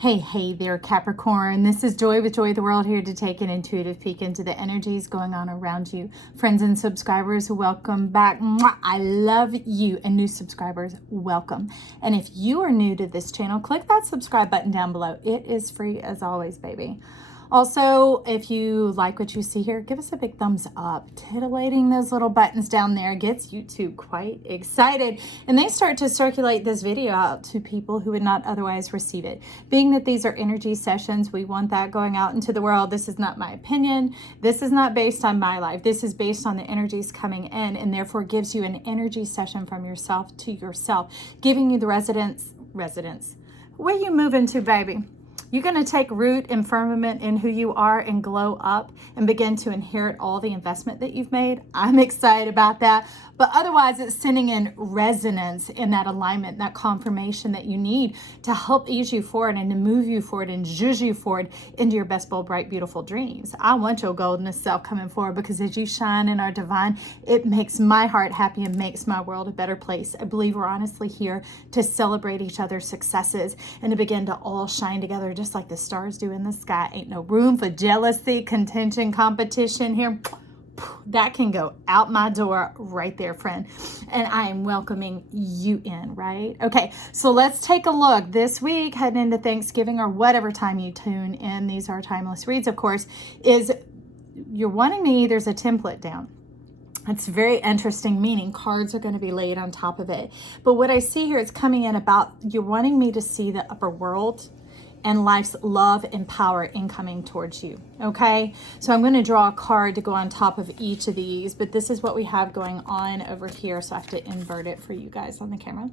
Hey there, Capricorn. This is Joy with Joy of the World, here to take an intuitive peek into the energies going on around you. Friends and subscribers, welcome back. Mwah! I love you. And new subscribers, welcome. And if you are new to this channel, click that subscribe button down below. It is free as always, baby. Also, if you like what you see here, give us a big thumbs up. Titillating those little buttons down there gets YouTube quite excited. And they start to circulate this video out to people who would not otherwise receive it. Being that these are energy sessions, we want that going out into the world. This is not my opinion. This is not based on my life. This is based on the energies coming in, and therefore gives you an energy session from yourself to yourself, giving you the residence. Where you moving to, baby? You're going to take root and firmament in who you are and glow up and begin to inherit all the investment that you've made. I'm excited about that. But otherwise, it's sending in resonance in that alignment, that confirmation that you need to help ease you forward and to move you forward and zhuzh you forward into your best, bold, bright, beautiful dreams. I want your goldenest self coming forward, because as you shine in our divine, it makes my heart happy and makes my world a better place. I believe we're honestly here to celebrate each other's successes and to begin to all shine together just like the stars do in the sky. Ain't no room for jealousy, contention, competition here. That can go out my door right there, friend. And I am welcoming you in, right? Okay, so let's take a look. This week, heading into Thanksgiving or whatever time you tune in, these are timeless reads, of course, is you're wanting me, there's a template down. It's very interesting, meaning cards are going to be laid on top of it. But what I see here is coming in about you're wanting me to see the upper world and life's love and power incoming towards you. Okay, so I'm going to draw a card to go on top of each of these, but this is what we have going on over here, so I have to invert it for you guys on the camera.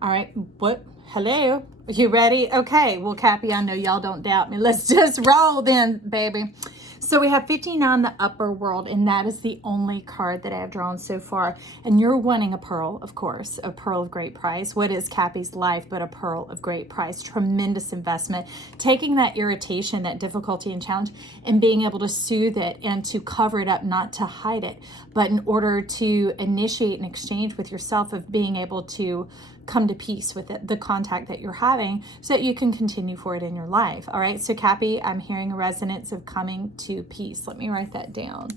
All right, what? Hello, are you ready? Okay, well, Cappy, I know y'all don't doubt me. Let's just roll then, baby. So we have 59, the upper world, and that is the only card that I have drawn so far. And you're wanting a pearl, of course, a pearl of great price. What is Cappy's life but a pearl of great price? Tremendous investment. Taking that irritation, that difficulty and challenge, and being able to soothe it and to cover it up, not to hide it, but in order to initiate an exchange with yourself of being able to come to peace with it, the contact that you're having, so that you can continue forward in your life. All right, so Cappy, I'm hearing a resonance of coming to peace. Let me write that down.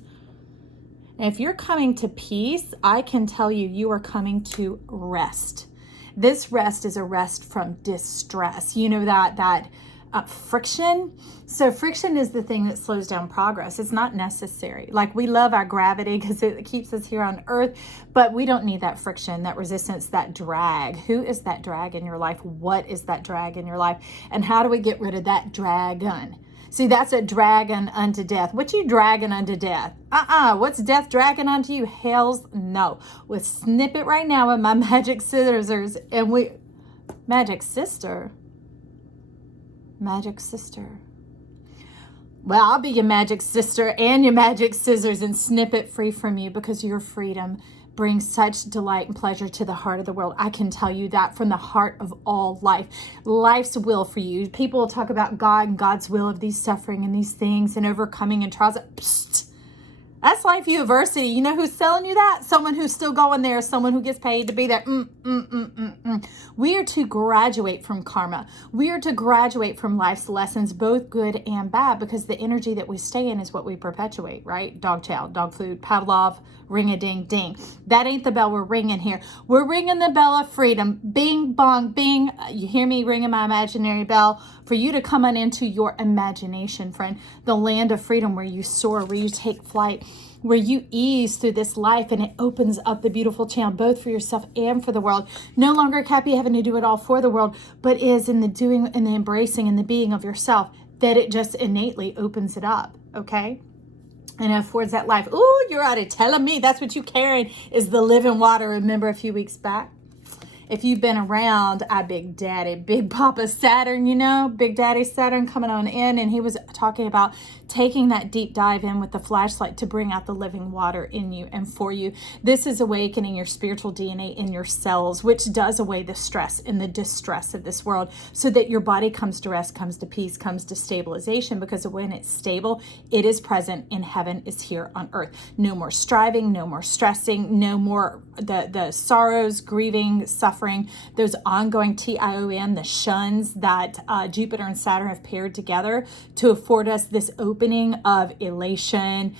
And if you're coming to peace, I can tell you, you are coming to rest. This rest is a rest from distress. You know, that friction. So friction is the thing that slows down progress. It's not necessary. Like, we love our gravity because it keeps us here on earth, but we don't need that friction, that resistance, that drag. Who is that drag in your life? What is that drag in your life? And how do we get rid of that dragon? See, that's a dragon unto death. What you dragging unto death? What's death dragging unto you? Hells no. We'll snip it right now with my magic scissors, and magic sister. Magic sister. Well, I'll be your magic sister and your magic scissors and snip it free from you, because your freedom brings such delight and pleasure to the heart of the world. I can tell you that from the heart of all life. Life's will for you. People will talk about God and God's will of these suffering and these things and overcoming and trials. Psst. That's Life University. You know who's selling you that? Someone who's still going there, someone who gets paid to be there. We are to graduate from karma. We are to graduate from life's lessons, both good and bad, because the energy that we stay in is what we perpetuate, right? Dog chow, dog food, Pavlov, ring-a-ding-ding. That ain't the bell we're ringing here. We're ringing the bell of freedom. Bing, bong, bing. You hear me ringing my imaginary bell for you to come on into your imagination, friend. The land of freedom, where you soar, where you take flight, where you ease through this life, and it opens up the beautiful channel, both for yourself and for the world. No longer, Cappy, having to do it all for the world, but is in the doing and the embracing and the being of yourself, that it just innately opens it up, okay? And it affords that life. Ooh, you're out of telling me that's what you carrying is the living water. Remember a few weeks back? If you've been around our Big Daddy, Big Papa Saturn, you know, Big Daddy Saturn coming on in, and he was talking about taking that deep dive in with the flashlight to bring out the living water in you and for you. This is awakening your spiritual DNA in your cells, which does away the stress and the distress of this world, so that your body comes to rest, comes to peace, comes to stabilization, because when it's stable, it is present, and heaven is here on earth. No more striving, no more stressing, no more the sorrows, grieving, suffering, suffering, those ongoing TION, the shuns that Jupiter and Saturn have paired together to afford us this opening of elation,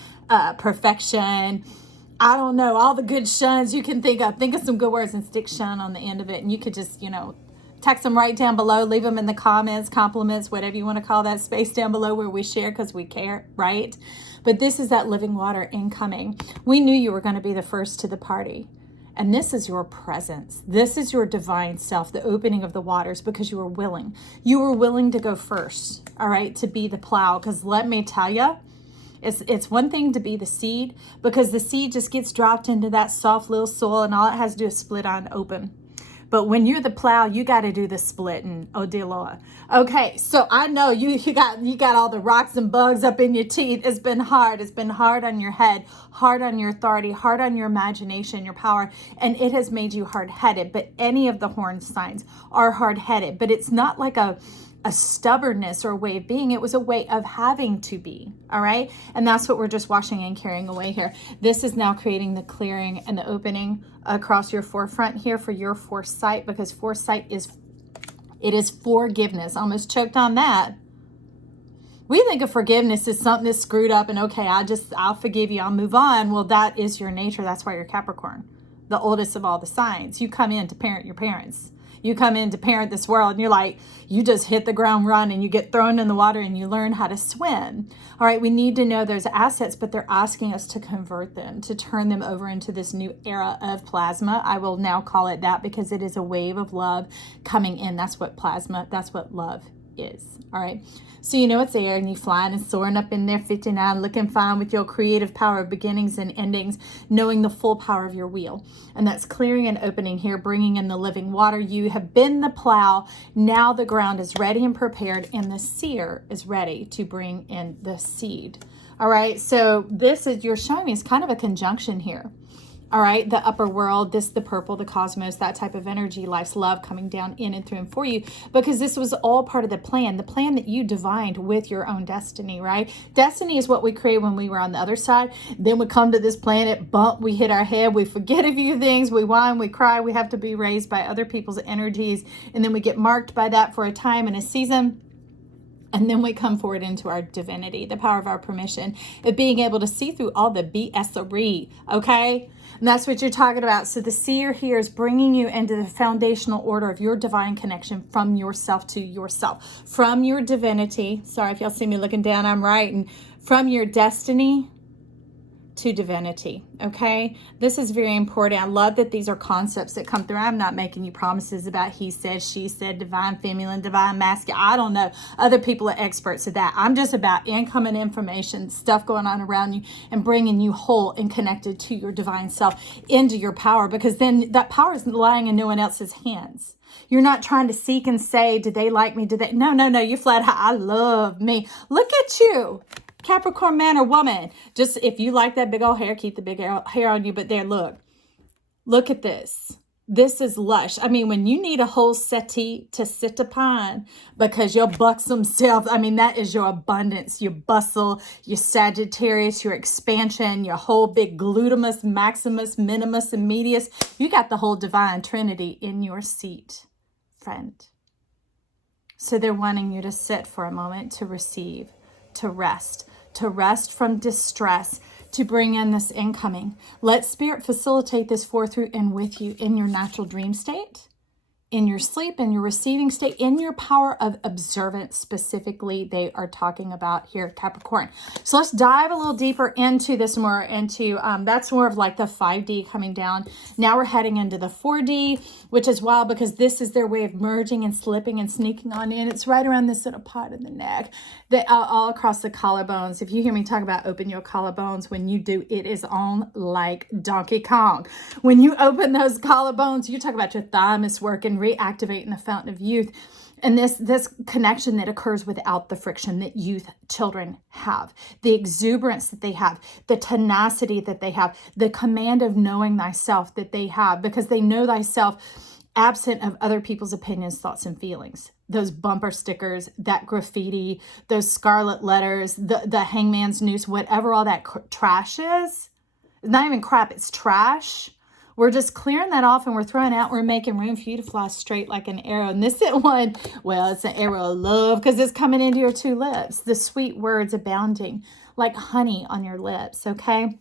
perfection. I don't know, all the good shuns you can think of. Think of some good words and stick shun on the end of it. And you could just, text them right down below. Leave them in the comments, compliments, whatever you want to call that space down below where we share because we care, right? But this is that living water incoming. We knew you were going to be the first to the party. And this is your presence. This is your divine self, the opening of the waters, because you were willing. You were willing to go first, all right, to be the plow. Because let me tell you, it's one thing to be the seed, because the seed just gets dropped into that soft little soil and all it has to do is split on open. But when you're the plow, you got to do the splitting. Oh, dear Lord. Okay, so I know you got all the rocks and bugs up in your teeth. It's been hard. It's been hard on your head, hard on your authority, hard on your imagination, your power, and it has made you hard-headed. But any of the horn signs are hard-headed. But it's not like a stubbornness or a way of being. It was a way of having to be, all right? And that's what we're just washing and carrying away here. This is now creating the clearing and the opening across your forefront here for your foresight, because foresight is forgiveness. Almost choked on that. We think of forgiveness as something that's screwed up and okay, I'll forgive you, I'll move on. Well, that is your nature. That's why you're Capricorn, the oldest of all the signs. You come in to parent your parents. You come in to parent this world and you're like, you just hit the ground running, you get thrown in the water and you learn how to swim. All right, we need to know there's assets, but they're asking us to convert them, to turn them over into this new era of plasma. I will now call it that because it is a wave of love coming in. That's what love is. All right. So you know it's there and you flying and soaring up in there 59, looking fine with your creative power of beginnings and endings, knowing the full power of your wheel. And that's clearing and opening here, bringing in the living water. You have been the plow. Now the ground is ready and prepared, and the seer is ready to bring in the seed. All right. So this is, you're showing me, is kind of a conjunction here. All right, the upper world, the purple, the cosmos, that type of energy, life's love coming down in and through and for you, because this was all part of the plan that you divined with your own destiny, right? Destiny is what we create when we were on the other side. Then we come to this planet, bump, we hit our head, we forget a few things, we whine, we cry, we have to be raised by other people's energies, and then we get marked by that for a time and a season. And then we come forward into our divinity, the power of our permission, of being able to see through all the BS-ery, okay? And that's what you're talking about. So the seer here is bringing you into the foundational order of your divine connection from yourself to yourself, from your divinity. Sorry if y'all see me looking down, I'm writing. From your destiny to divinity, okay? This is very important. I love that these are concepts that come through. I'm not making you promises about he said, she said, divine feminine, divine masculine. I don't know. Other people are experts at that. I'm just about incoming information, stuff going on around you, and bringing you whole and connected to your divine self, into your power, because then that power is lying in no one else's hands. You're not trying to seek and say, did they like me? No. You flat out, I love me. Look at you. Capricorn man or woman. Just if you like that big old hair, keep the big hair on you. But there, look at this. This is lush. I mean, when you need a whole settee to sit upon because your buxom self, I mean, that is your abundance, your bustle, your Sagittarius, your expansion, your whole big glutamus, maximus, minimus, and medius. You got the whole divine trinity in your seat, friend. So they're wanting you to sit for a moment, to receive, to rest from distress, to bring in this incoming. Let Spirit facilitate this for, through, and with you in your natural dream state, in your sleep, in your receiving state, in your power of observance specifically they are talking about here, Capricorn. So let's dive a little deeper into this more, into that's more of like the 5D coming down. Now we're heading into the 4D, which is wild because this is their way of merging and slipping and sneaking on in. It's right around this little part of the neck, all across the collarbones. If you hear me talk about open your collarbones, when you do, it is on like Donkey Kong. When you open those collarbones, you talk about your thymus working, reactivating the fountain of youth, and this connection that occurs without the friction that children have, the exuberance that they have, the tenacity that they have, the command of knowing thyself that they have, because they know thyself absent of other people's opinions, thoughts, and feelings. Those bumper stickers, that graffiti, those scarlet letters, the hangman's noose, whatever all that trash is, it's not even crap, it's trash. We're just clearing that off and we're throwing out, we're making room for you to fly straight like an arrow. And this one, well, it's an arrow of love because it's coming into your two lips. The sweet words abounding like honey on your lips, okay?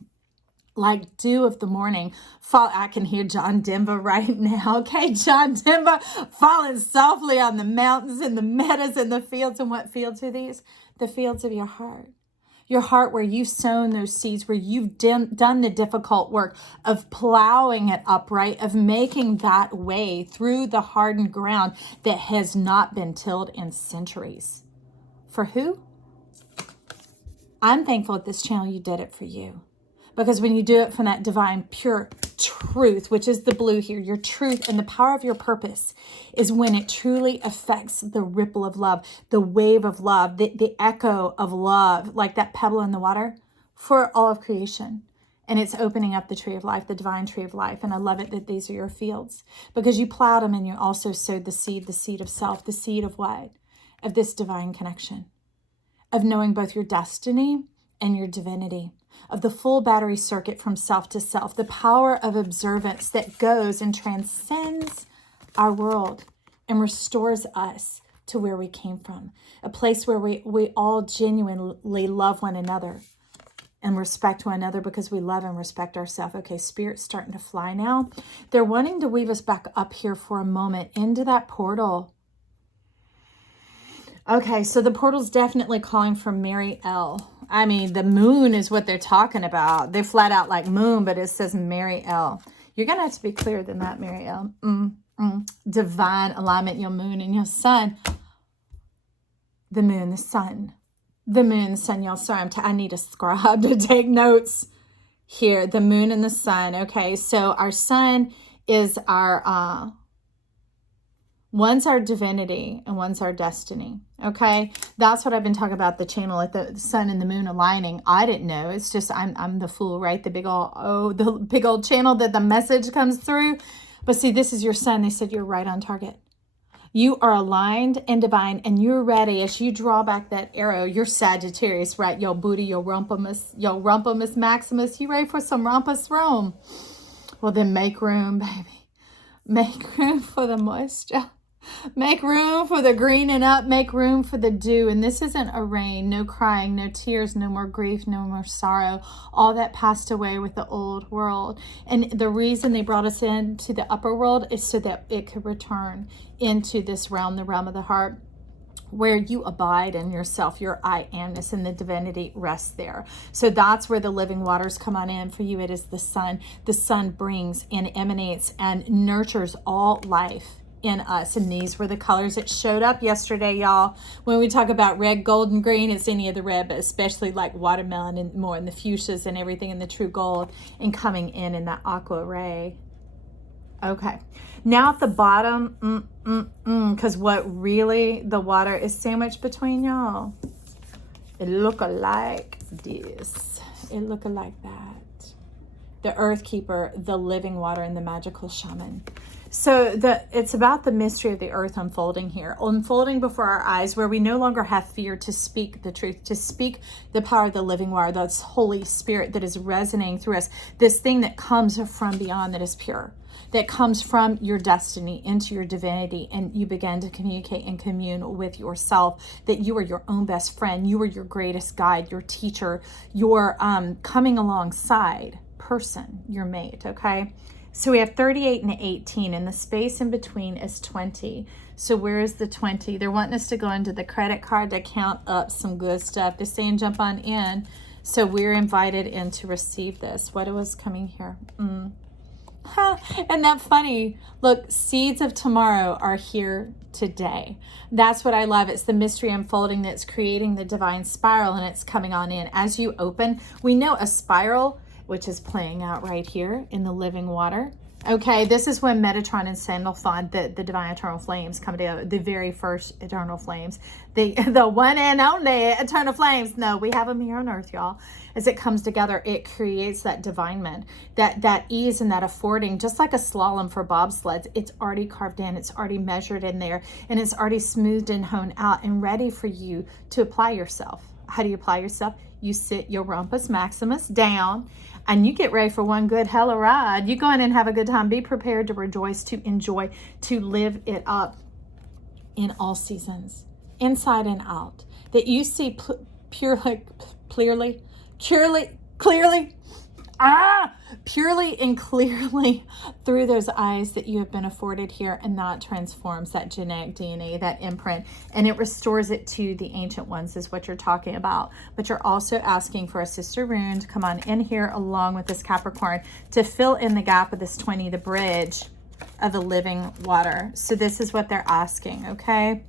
Like dew of the morning. Fall. I can hear John Denver right now. Okay, John Denver falling softly on the mountains and the meadows and the fields. And what fields are these? The fields of your heart. Your heart where you've sown those seeds, where you've done the difficult work of plowing it upright, of making that way through the hardened ground that has not been tilled in centuries. For who? I'm thankful at this channel you did it for you. Because when you do it from that divine, pure truth, which is the blue here, your truth and the power of your purpose is when it truly affects the ripple of love, the wave of love, the echo of love, like that pebble in the water for all of creation. And it's opening up the tree of life, the divine tree of life. And I love it that these are your fields because you plowed them and you also sowed the seed of self, the seed of what? Of this divine connection, of knowing both your destiny and your divinity, of the full battery circuit from self to self, the power of observance that goes and transcends our world and restores us to where we came from, a place where we all genuinely love one another and respect one another because we love and respect ourselves. Okay, Spirit's starting to fly now. They're wanting to weave us back up here for a moment into that portal. Okay, so the portal's definitely calling for Mary L. I mean, the moon is what they're talking about. They flat out like moon, but it says Mary L. You're going to have to be clearer than that, Mary L. Divine alignment, your moon and your sun. The moon, the sun. The moon, the sun, y'all. Sorry, I need a scribe to take notes here. The moon and the sun. Okay, so our sun is our... one's our divinity and one's our destiny. Okay, that's what I've been talking about, the channel at the sun and the moon aligning. I didn't know. It's just I'm the fool, right? The big old channel that the message comes through. But see, this is your sun. They said you're right on target. You are aligned and divine, and you're ready as you draw back that arrow. You're Sagittarius, right? Yo booty, yo rumpamus maximus. You ready for some rumpus roam? Well, then make room, baby. Make room for the moisture. Make room for the greening up. Make room for the dew. And this isn't a rain. No crying, no tears, no more grief, no more sorrow. All that passed away with the old world. And the reason they brought us into the upper world is so that it could return into this realm, the realm of the heart, where you abide in yourself, your I amness, and the divinity rests there. So that's where the living waters come on in. For you, it is the sun. The sun brings and emanates and nurtures all life in us. And these were the colors that showed up yesterday, y'all. When we talk about red, gold, and green, it's any of the red, but especially like watermelon and more in the fuchsias and everything in the true gold and coming in that aqua ray. Okay, now at the bottom, because what really the water is sandwiched between, y'all, it look like this. It look like that. The earth keeper, the living water, and the magical shaman. So it's about the mystery of the earth unfolding here, unfolding before our eyes, where we no longer have fear to speak the truth, to speak the power of the living water, that's Holy Spirit that is resonating through us, this thing that comes from beyond, that is pure, that comes from your destiny into your divinity, and you begin to communicate and commune with yourself, that you are your own best friend, you are your greatest guide, your teacher, your coming alongside person, your mate, okay? So we have 38 and 18, and the space in between is 20. So where is the 20? They're wanting us to go into the credit card to count up some good stuff. They're saying jump on in. So we're invited in to receive this. What was coming here? Isn't that funny? Look, seeds of tomorrow are here today. That's what I love. It's the mystery unfolding that's creating the divine spiral, and it's coming on in. As you open, we know a spiral, which is playing out right here in the living water. Okay, this is when Metatron and Sandalphon, the divine eternal flames, come together, the very first eternal flames, the one and only eternal flames. No, we have them here on earth, y'all. As it comes together, it creates that divinement, that ease and that affording, just like a slalom for bobsleds. It's already carved in, it's already measured in there, and it's already smoothed and honed out and ready for you to apply yourself. How do you apply yourself? You sit your rumpus maximus down And you get ready for one good hella ride. You go in and have a good time. Be prepared to rejoice, to enjoy, to live it up in all seasons, inside and out. That you see purely, clearly, purely and clearly through those eyes that you have been afforded here, and that transforms that genetic DNA, that imprint, and it restores it to the ancient ones is what you're talking about. But you're also asking for a sister rune to come on in here along with this Capricorn to fill in the gap of this 20, the bridge of the living water. So this is what they're asking, okay?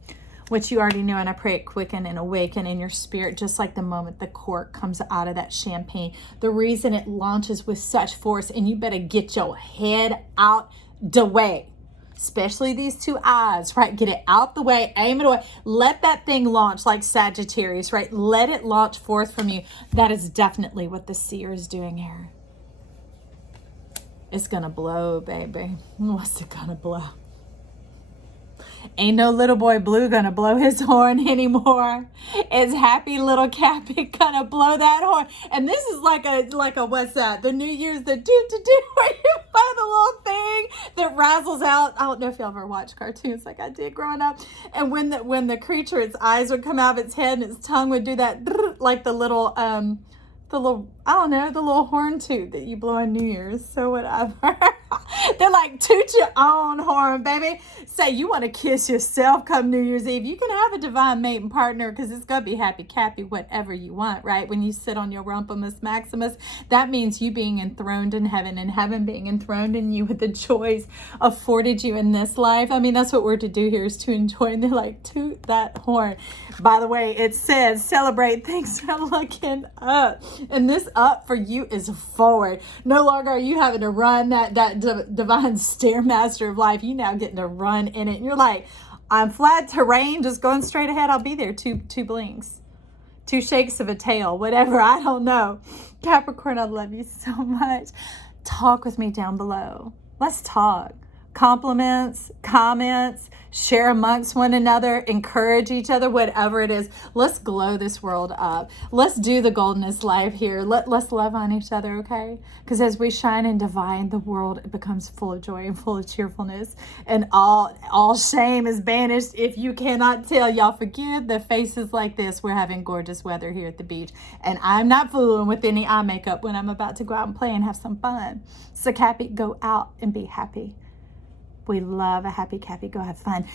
Which you already know, and I pray it quicken and awaken in your spirit, just like the moment the cork comes out of that champagne. The reason it launches with such force, and you better get your head out the way, especially these two eyes, right? Get it out the way, aim it away. Let that thing launch like Sagittarius, right? Let it launch forth from you. That is definitely what the seer is doing here. It's gonna blow, baby. What's it gonna blow? Ain't no little boy Blue gonna blow his horn anymore. It's happy little Cappy gonna blow that horn. And this is like a what's that? The New Year's, the do where you buy the little thing that razzles out. I don't know if y'all ever watched cartoons like I did growing up. And when the creature, its eyes would come out of its head and its tongue would do that, like the little I don't know, the little horn toot that you blow on New Year's. So whatever. They're like, toot your own horn, baby. Say you want to kiss yourself come New Year's Eve. You can have a divine mate and partner because it's going to be happy, Cappy, whatever you want, right? When you sit on your Rumpimus Maximus, that means you being enthroned in heaven and heaven being enthroned in you with the joys afforded you in this life. I mean, that's what we're to do here, is to enjoy. And they're like, toot that horn. By the way, it says celebrate. Thanks for looking up. And this up for you is forward. No longer are you having to run that divine stairmaster of life. You now getting to run in it. And you're like, I'm flat terrain, just going straight ahead. I'll be there. Two blinks, 2 shakes of a tail, whatever. I don't know. Capricorn, I love you so much. Talk with me down below. Let's talk. Compliments, comments, share amongst one another, encourage each other, whatever it is. Let's glow this world up. Let's do the goldenest life here. Let's love on each other, okay? Because as we shine and divine, the world becomes full of joy and full of cheerfulness. And all shame is banished. If you cannot tell, y'all forgive the faces like this. We're having gorgeous weather here at the beach. And I'm not fooling with any eye makeup when I'm about to go out and play and have some fun. So Cappy, go out and be happy. We love a happy Cappy. Go have fun.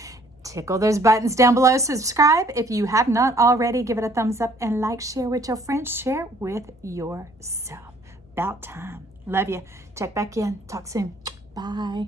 Tickle those buttons down below. Subscribe if you have not already. Give it a thumbs up and like, share with your friends. Share with yourself. About time. Love you. Check back in. Talk soon. Bye.